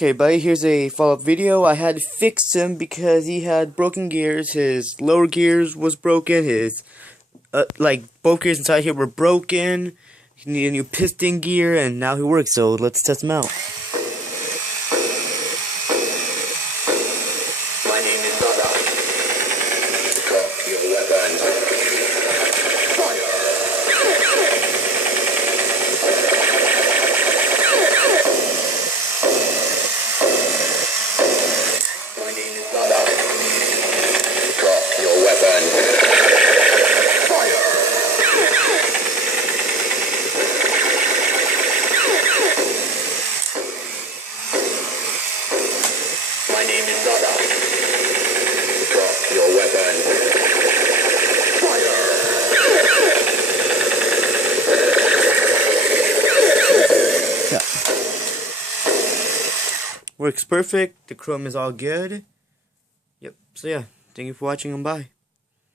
Okay, buddy, here's a follow-up video. I had to fix him because he had broken gears. His lower gears was broken. His, both gears inside here were broken. He needed a new piston gear, and now he works, so let's test him out. My name is Dada. Drop your weapon. Fire! My name is Dada. Drop your weapon. Fire! My name is Dada. Drop your weapon. Fire! Yeah. Works perfect. The chrome is all good. Yep. So yeah, thank you for watching and bye.